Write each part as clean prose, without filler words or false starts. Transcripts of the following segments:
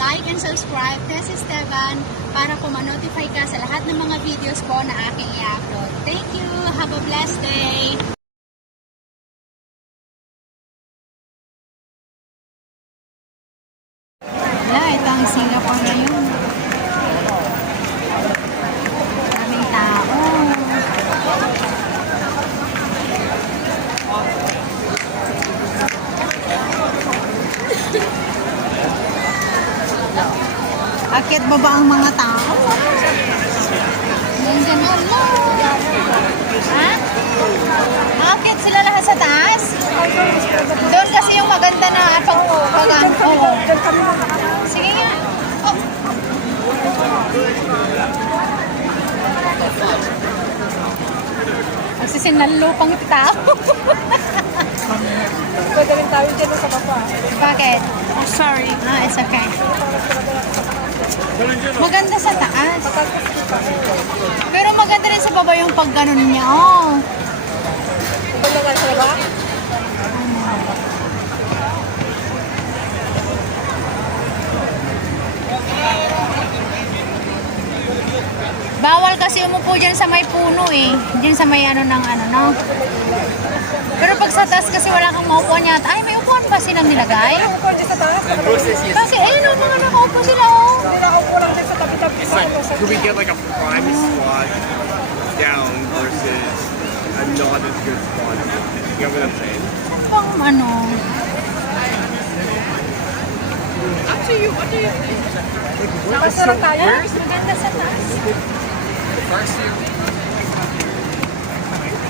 like and subscribe, Tess Esteban, para po ma-notify ka sa lahat ng mga videos po na aking i-upload. Thank you! Have a blessed day! Wala, ito ang Singapore ngayon. Maraming tao. Akit baba ang mga tao. Nandiyan, hello! Ha? Akit sila lahat sa taas? Doon kasi yung maganda na pag-pagaan ko. Sige nga. Oh. Magsisinalupang tao. Pwede rin tayo dyan sa baba. Bakit? Oh, sorry. Ah, it's okay. Maganda sa taas. Pero maganda rin sa baba yung pag-ganon niya. Oh. Maganda nga sa baba? Bawal kasi umupo dyan sa may puno eh. Dyan sa may ano ng ano, no? Pero pag sa taas kasi wala kang maupuan yata. Ay, may upuan ba silang nilagay? Upo dyan sa taas. Kasi ayun o, mga nakaupo sila oh. Hindi na upo lang dyan sa tabi-tabi. Could we get like a prime spot down versus a not as good spot? You know what I'm saying? Ano bang ano? Up to you. What do you think? Nakasarap tayo. Maganda sa taas.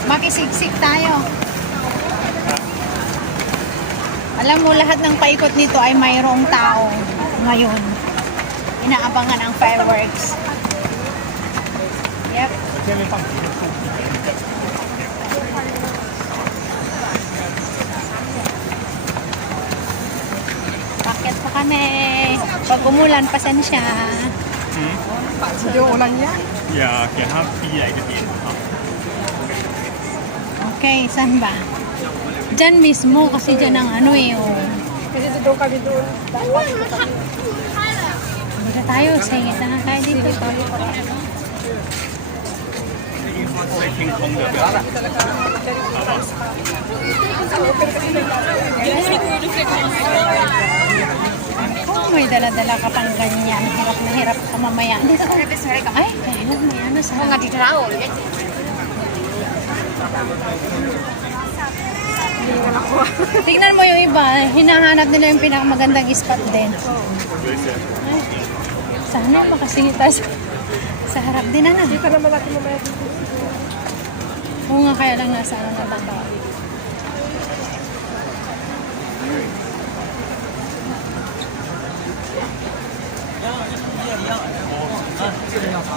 Makisiksik tayo. Alam mo, lahat ng paikot nito ay mayroong tao ngayon. Inaabangan ang fireworks. Yep. Bakit pa kami? Pag umulan, pasensya. Hindi ulan yan. 呀，给他逼来一个点啊。 Okay, saan ba? Diyan mismo, kasi dyan ang ano eh. Oh. Kasi doon kami doon. Dito tayo, sige na tayo dito. 是挺空的，不要了，好吧？ Oh, may dala-dala ka pang ganyan. Hirap na hirap ka mamaya. Dito ka. Ay, kaya may ano sa mga ditraw. Tingnan mo yung iba. Hinahanap nila yung pinakamagandang spot din. Ay, sana makasingit tayo sa harap din na. Dito naman natin mamaya dito. Oo nga, kaya lang nasa ano na bata.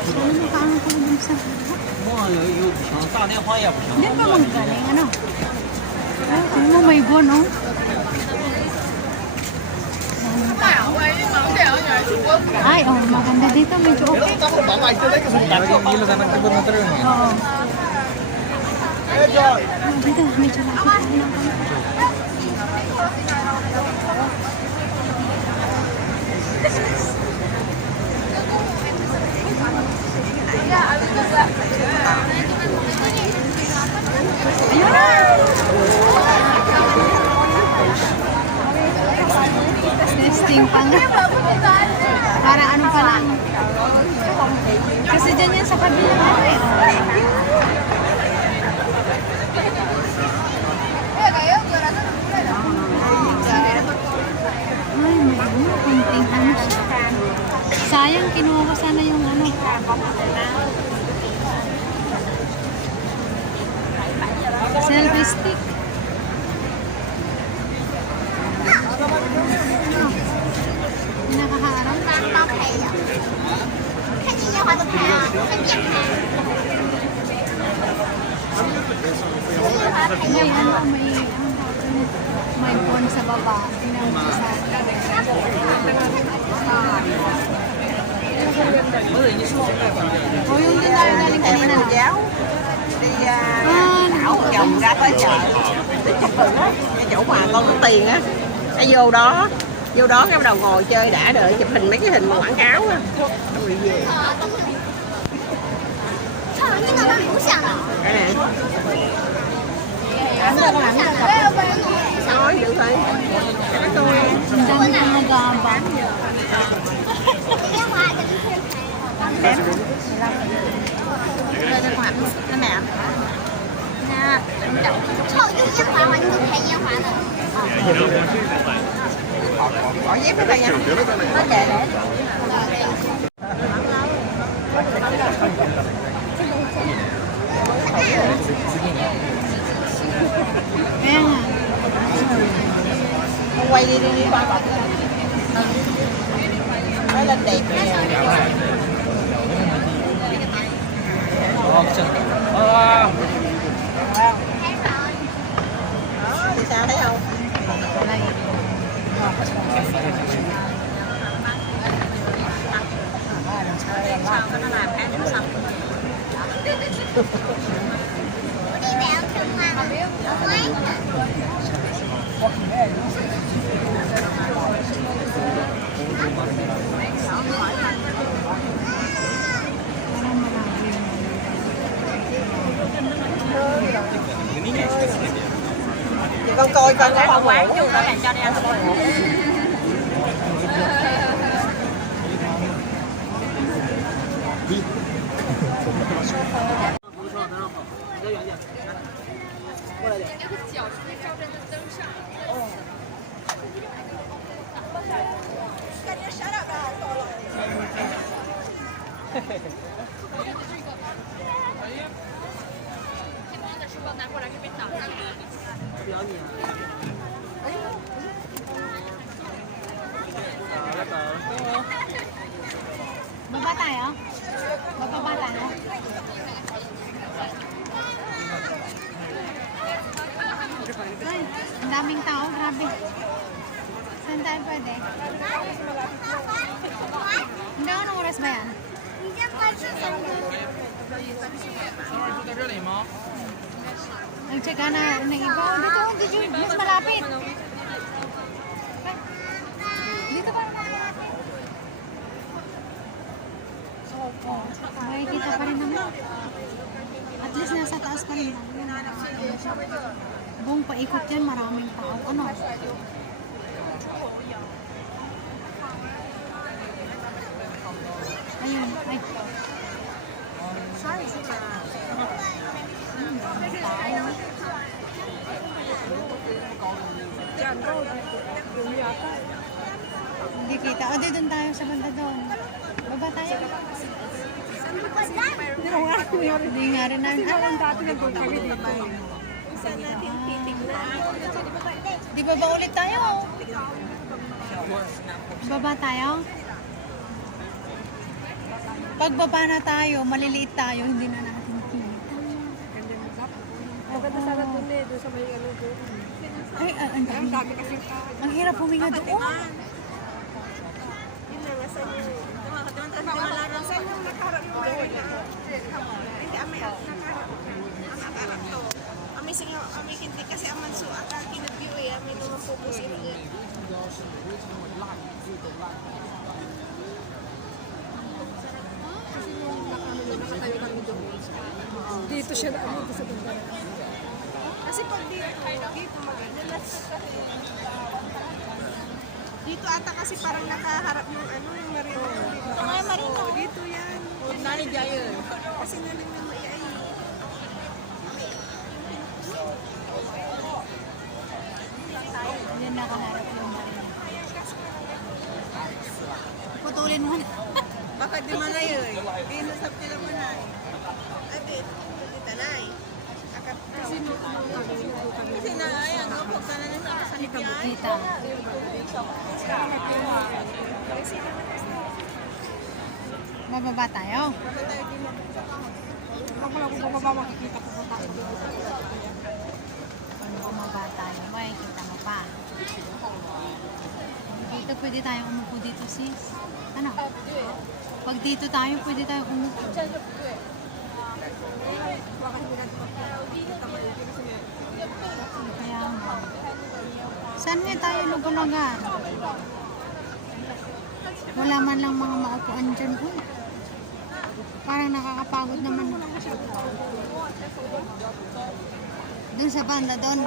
Ano mo paano ko dun sa harap? 又不行，打电话也不行。 Hindi ba magaling? Ano? Ano mo, may bon, oh. Ay, oh, maganda dito. Medyo okay. Oo. Dito, medyo lapit. Ayun na! Testing pa nga. Para ano pa lang. Kasi dyan yan sa kabila. Ay, may kunting ano siya. Sayang, kinuha ko sana yung ano. Selfie stick. Pinakaharap. May ano, may bon sa baba. Tingnan mo sa o yung din tayo galing kanina. Đi đảo vòng ra tới chợ để chụp hình á, cái chỗ mà con có tiền á, cái vô đó Vô đó cái bắt đầu ngồi chơi đã đợi chụp hình mấy cái hình mà quảng cáo á. Rồi về. Cái này. Nói được thôi. Cái tôi. Ang dami kang nag-aabang. Cái nè. Nha. Bỏ dép vào đây nha. Nó kệ để. Kaya nga. Không quay đi qua bọc. Nó lên đẹp nè. Đó, thì sao thấy không? Nó làm ăn nó xong. Thì con coi coi có không quán chung đó bạn cho đi ăn. Baba tayo? Bababa tayo? Ay, ang daming tao, grabe. Saan tayo pwede? Hindi, anong oras ba yan? Nag-check ka na ng iba. Oh, dito, mas malapit. Dito ba? Makikita pa rin naman. At least nasa taas pa rin naman. Buong paikot yan, maraming tao. Ano? Ayun, ay. Sorry, tao. Hindi kita. O, doon tayo sa banda doon. Baba tayo. Hindi nga rin namin. Ang dati nandun kami dito. Di ba ba ulit tayo? Baba tayo? Pagbaba na tayo, maliliit tayo, hindi na natin kita. Maganda sana dun eh, doon sa may ano doon. Ay, ang dami. Ang dami kasi tao. Ang hirap huminga doon. Yun na, saan yung... Saan yung nakaharap yung gawin na? Hindi, amay nakaharap. Ang nakaharap to. Amay sige, amay kinti kasi aman so, aka kinagview eh, amay naman focus in it. Kasi yung nakatayo kami doon. Dito siya na ano, sa banda. Kasi pag dito maganda. Dito ata kasi parang nakaharap yung ano, yung marino. Ito nga yung marino. Dito yan. Nani jaya. Kasi nalang na maiay. Yan nakaharap yung marina. Putulin mo na. Bakit di man na yun? Di nasab sila man na. Ate, dito na eh. Kasi na, ayan, no, pag ka na nasa sa libyan. Kita. Bababa tayo? Pag wala ko bababa, makikita ko pa tayo. Kung bumaba tayo, makikita mo pa. Dito, pwede tayong umupo dito, sis. Ano? Pag dito tayo, pwede tayong umupo. Bakit hindi natin makikita maigi kasi Kaya nga. Saan nga tayo lugar-lugar? Wala man lang mga maupuan dyan. Uy, parang nakakapagod naman. Doon sa banda, doon.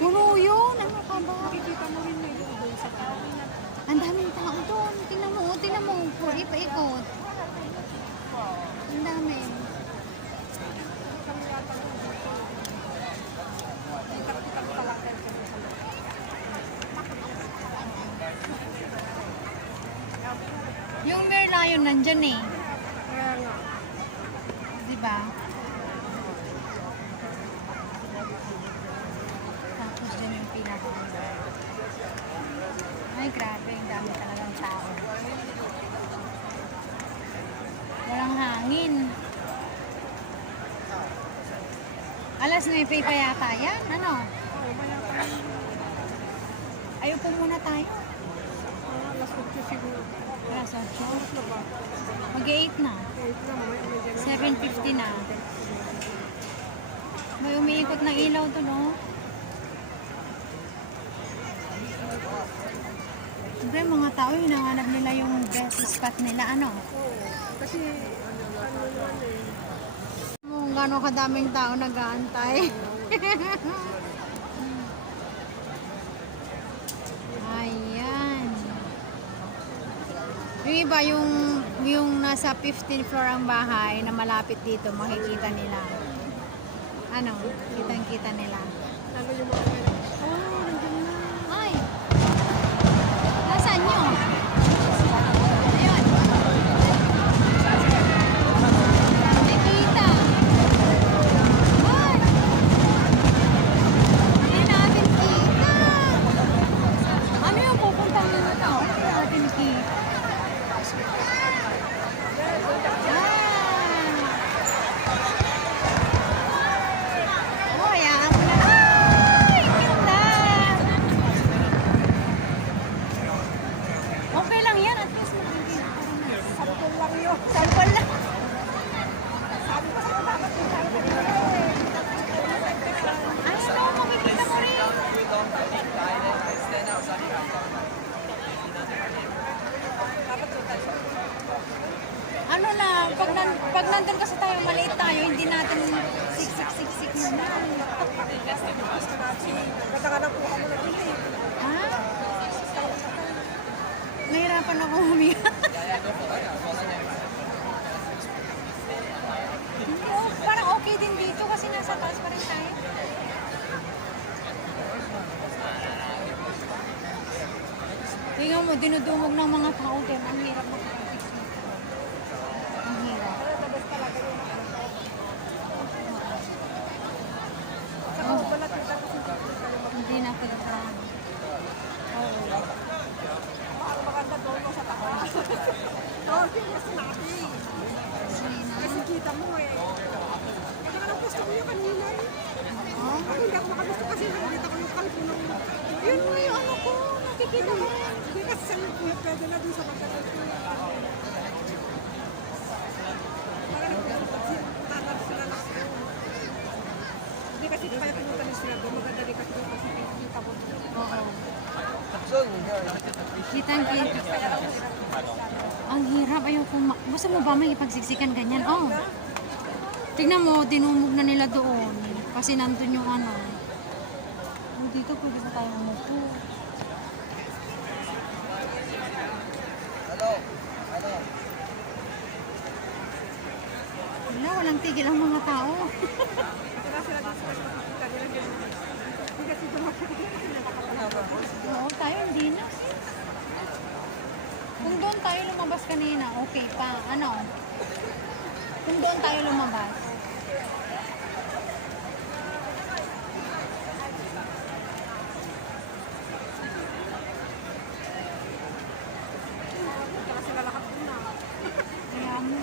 Puno yun. Ano ka ba? Ang daming tao doon. Tingnan mo, tingnan mo. Ipa-ikot. Ang dami. Yung Merlion nandyan eh. Diba? Tapos dyan yung pinaka. Ay, grabe. Ang dami talagang tao. Walang hangin. Alas 9 pa yata yan. Ano? Ayun po muna tayo. Alas 8 siguro. Alas 8. Mag-8 na. 7:50 na. May umiikot ng ilaw to, no? Siyempre, mga tao, hinahanap nila yung best spot nila, ano? Kasi, ano naman eh. Kung gano'ng kadaming tao nag-aantay. Ayan. Yung iba, yung nasa 15th floor ang bahay na malapit dito, makikita nila. Ano? Kitang-kita nila. Lalo yung mga oh, nandiyan na. Ay! Nasaan nyo? Ayun. Nakikita. Ay! Hindi natin kita. Ano yung pupuntang mga tao? Hindi natin kita. Oh, hayaan mo na. Ay! Kita! Okay lang yan. At least makikita. Sampol lang yun. Sample lang. Sabi ko sa'yo, dapat yung tayo kanina eh. Ano to? Makikita mo rin. Ano lang, pag nandun kasi tayo, maliit tayo, hindi natin siksik-siksik naman. Nagkakanang kuha mo na dito eh. Ha? Nahirapan ako humiga. Hindi, oh, parang okay din dito kasi nasa taas pa rin tayo. Tingnan mo, dinudumog ng mga tao din. Ang hirap makapag-fix nito. Ang hirap. Oh, hindi na kita. Oh. Maganda doon mo sa taas. Oo, tingnan sinabi. Kasi kita mo eh. Kaya anong gusto ko yung kanina eh. Oh? Ako hindi ako makagusto kasi nakikita ko yung kalpo ng... Yun mo yung ano ko, nakikita mo. Hindi kasi sa yung pwede na doon sa magkagal ko. Parang nagpapagsitanap sila na ako. Hindi kasi kaya pinutan ni sila doon. Maganda rin kasi doon kasi kita mo. Oo. Kitang-kita. Ang hirap, ayoko. Gusto mo ba may ipagsiksikan ganyan? Oh. Tingnan mo, dinumog na nila doon. Kasi nandun yung ano. Oh, dito pwede ba tayo umupo? Wala, walang tigil ang mga tao. Kaya sila doon sila makikita nila ganun. Hindi kasi doon makikita kasi nakakapalabas. Oo, tayo hindi na. Kung doon tayo lumabas kanina, okay pa. Ano? Kung doon tayo lumabas. Kaya sila lahat doon na. Kaya mo.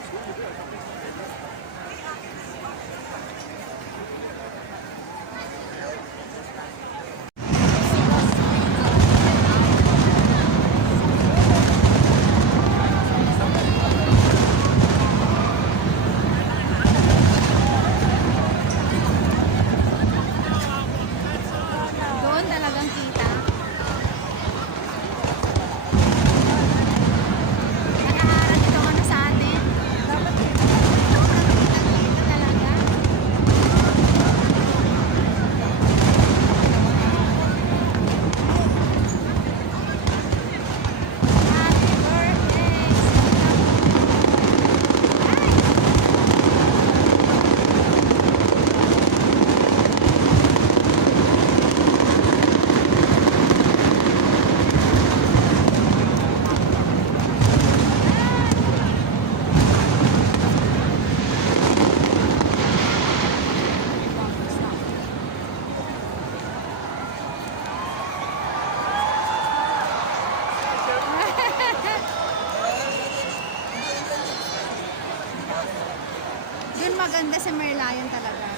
maganda sa Merlion talaga.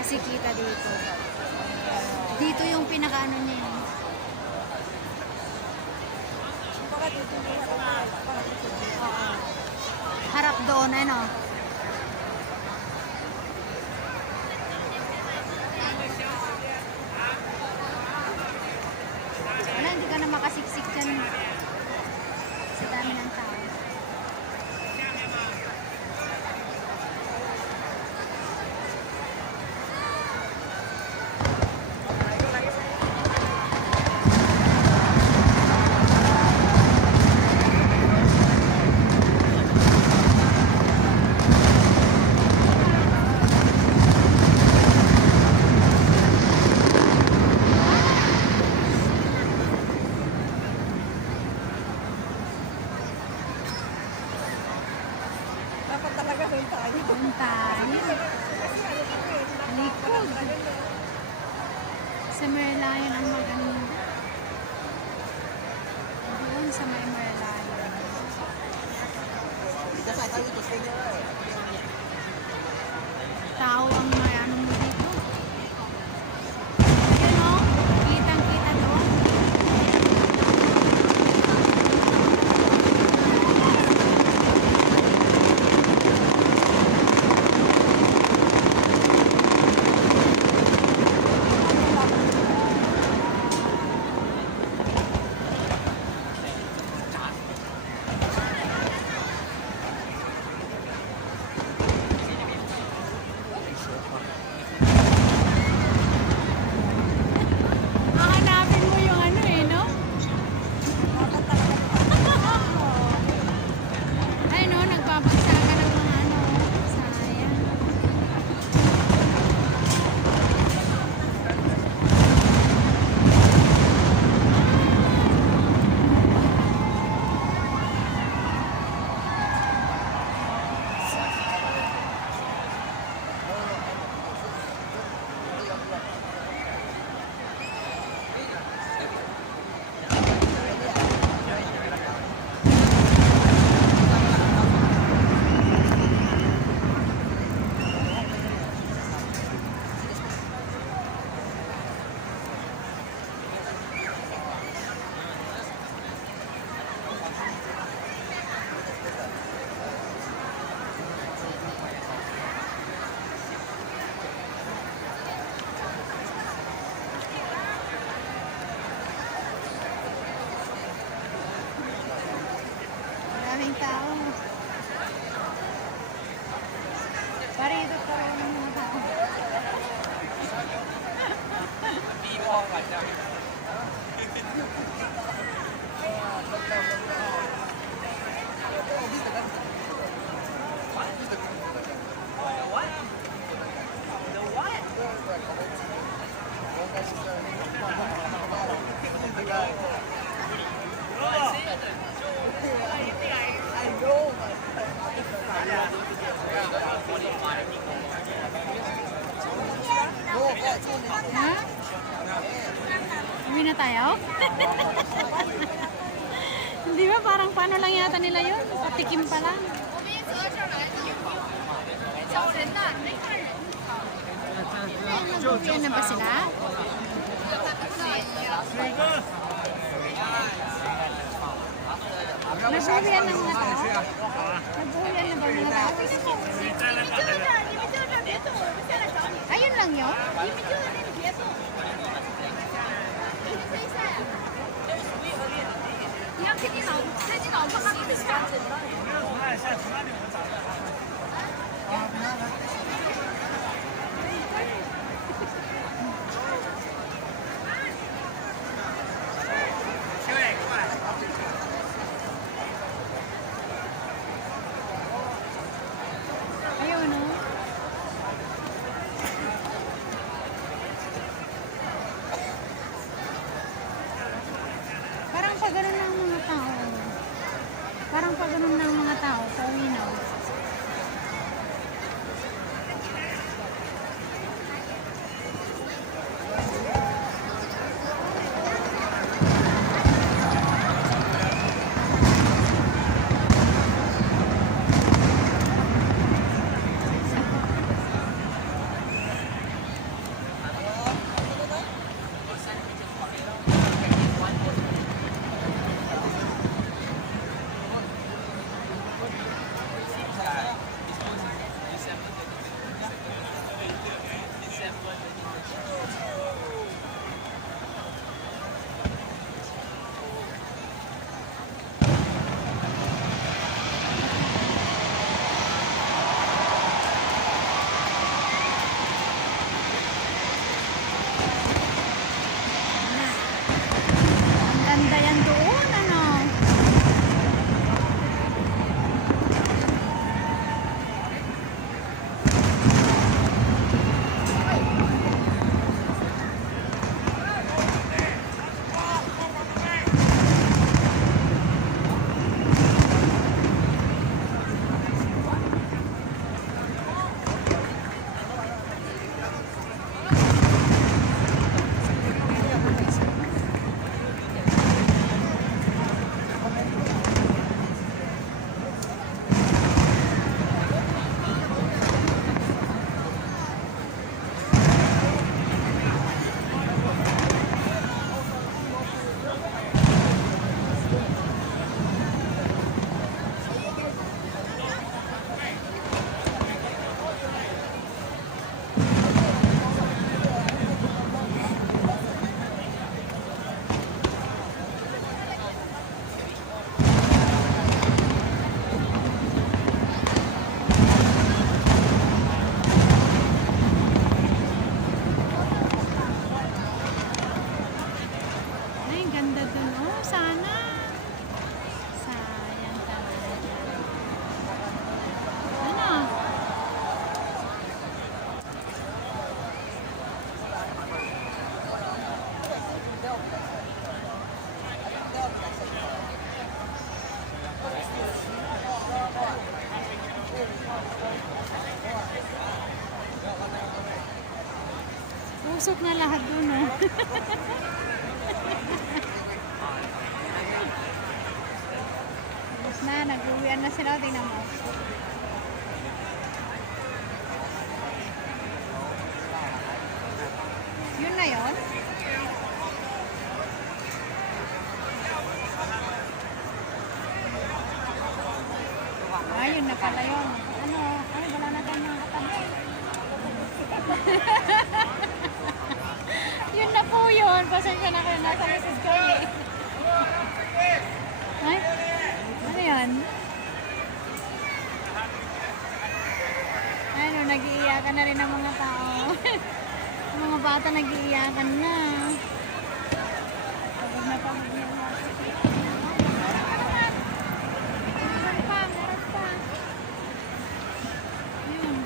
Kasi kita dito. Dito yung pinakaano niya. Oo. Harap doon, ano? Wala, hindi ka na makasiksik dyan. Sa dami ng tao. Dapat talaga doon tayo. Doon tayo. Likod. Sa Merlion ang maganda. Doon sa may Merlion. Tao ang may ano mo dito. Ayun o. Kitang-kita doon. Hahanapin mo yung ano eh, no? Ay no, nagbabagsakan ng mga ano. Sayang. Maraming tao. Parito pa rin ng mga tao. Ha? Uwi na tayo? Hindi ba parang paano lang yata nila yun? Patikim pa lang. Nag-uwian na ba sila? Nag-uwian na mga tao? Nag-uwian na ba mga tao? Ayun lang yun? Ayun, no? Parang pa ganun lang ang mga tao. Parang pa ganun lang ang mga tao sa Uwinaw. Usok na lahat dun, oh. Tapos na, nag-uwian na sila. Tingnan mo. Yun na yun? Ayun na pala yun. Ano, ay, wala na tayo mga katabi. Yun na po yun. Pasensya na kayo. Nasa lisod ko eh. Ay? Ano yan? Ano, nag-iiyakan na rin ang mga tao. Ang mga bata nag-iiyakan na. Pagod na pagod na. Meron pa, meron pa. Yun.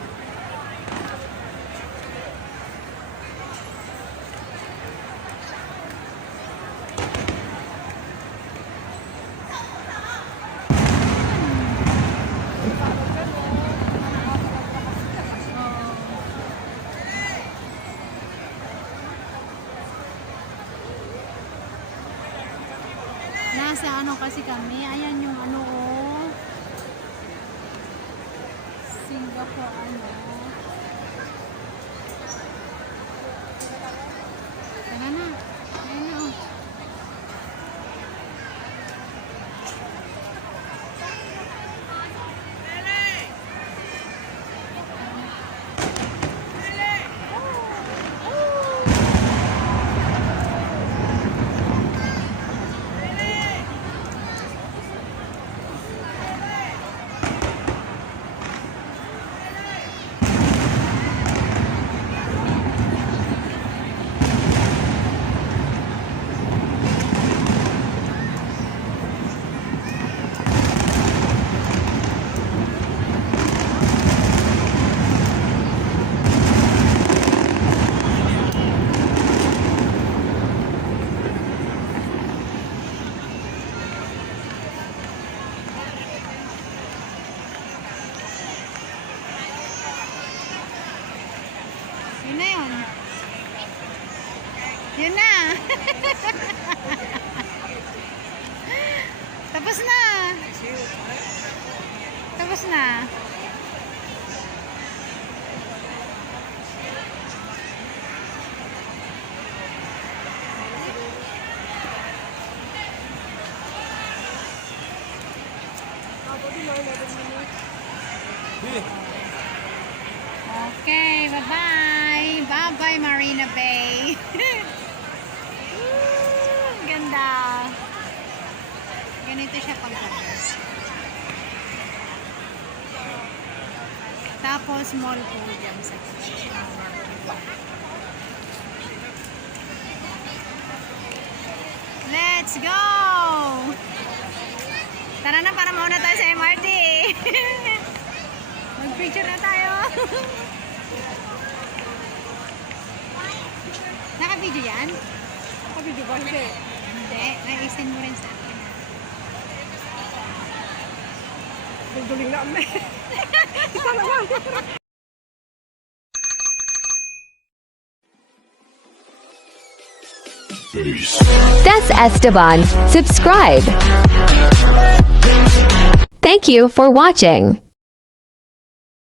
Nasa ano kasi kami, ayan yung ano oh. Singapore ano. Tara na. Ayan na oh. Yun na yun. Yun na. Tapos na. Tapos na. Okay, bye-bye. Bye-bye, Marina Bay. Ganda. Ganito siya pagkabas. Tapos, mall po dyan sa Let's go! Tara na para mauna tayo sa MRT. Mag-picture na tayo. Naka-video yan? Naka-video ba? Hindi. Hindi. Nai-extend mo rin sa akin. Duling na kami. Ito naman. That's Esteban. Subscribe. Thank you for watching.